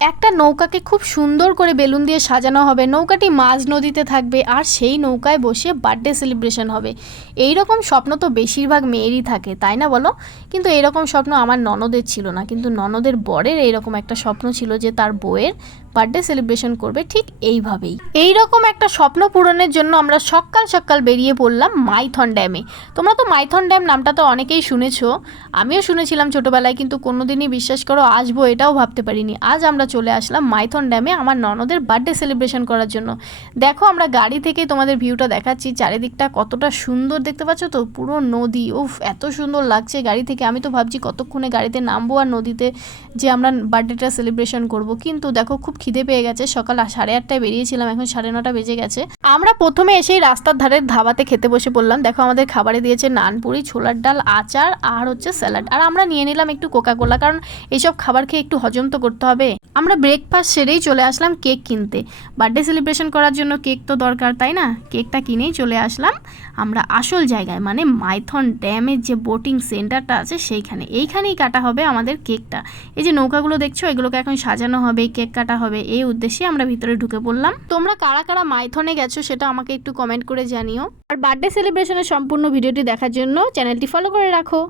একটা নৌকাকে খুব সুন্দর করে বেলুন দিয়ে সাজানো হবে। নৌকাটি মাঝ নদীতে থাকবে আর সেই নৌকায় বসে বার্থডে সেলিব্রেশন হবে। এই রকম স্বপ্ন তো বেশিরভাগ মেয়েরই থাকে, তাই না বলো? কিন্তু এরকম স্বপ্ন আমার ননদের ছিল না। কিন্তু ননদের বরের এরকম একটা স্বপ্ন ছিল যে তার বউয়ের বার্থডে সেলিব্রেশন করবে ঠিক এইভাবেই। এই রকম একটা স্বপ্ন পূরণের জন্য আমরা সকাল সকাল বেরিয়ে পড়লাম মাইথন ড্যামে তোমরা তো মাইথন ড্যাম নামটা তো অনেকেই শুনেছো। আমিও শুনেছিলাম ছোটোবেলায় কিন্তু কোনোদিনই বিশ্বাস করো আসব এটাও ভাবতে পারিনি। আজ আমরা চলে আসলাম মাইথন ড্যামে আমার ননদের বার্থডে সেলিব্রেশন করার জন্য। দেখো আমরা গাড়ি থেকে তোমাদের ভিউটা দেখাচ্ছি, চারিদিকটা কতটা সুন্দর দেখতে পাচ্ছ তো, পুরো নদী, উফ, এত সুন্দর লাগছে গাড়ি থেকে। আমি তো ভাবছি কতক্ষণে গাড়িতে নামবো আর নদীতে যে আমরা বার্থডেটা সেলিব্রেশন করব। কিন্তু দেখো খুব খিদে পেয়ে গেছে। সকাল সাড়ে আটটায় বেরিয়েছিলাম, এখন সাড়ে নটা বেজে গেছে। আমরা প্রথমে এসেই রাস্তার ধারের ধাবাতে খেতে বসে পড়লাম। দেখো আমাদের খাবারে দিয়েছে নানপুরি, ছোলার ডাল, আচার আর হচ্ছে স্যালাড। আর আমরা নিয়ে নিলাম একটু কোকা কোলা কারণ এইসব খাবার খেয়ে একটু হজম তো করতে হবে। আমরা ব্রেকফাস্ট সেরেই চলে আসলাম কেক কিনতে। বার্থডে সেলিব্রেশন করার জন্য কেক তো দরকার, তাই না? কেকটা কিনেই চলে আসলাম। আমরা আসল জায়গায় মানে মাইথন ড্যামের যে বোটিং সেন্টারটা আছে সেইখানে, এইখানেই কাটা হবে আমাদের কেকটা এই যে নৌকাগুলো দেখছ, এগুলোকে এখন সাজানো হবে কেক কাটা হবে, এই উদ্দেশ্যে আমরা ভিতরে ঢুকে পড়লাম। তোমরা কারা কারা মাইথনে গেছো সেটা আমাকে একটু কমেন্ট করে জানিও। আর বার্থডে সেলিব্রেশনের সম্পূর্ণ ভিডিওটি দেখার জন্য চ্যানেলটি ফলো করে রাখো।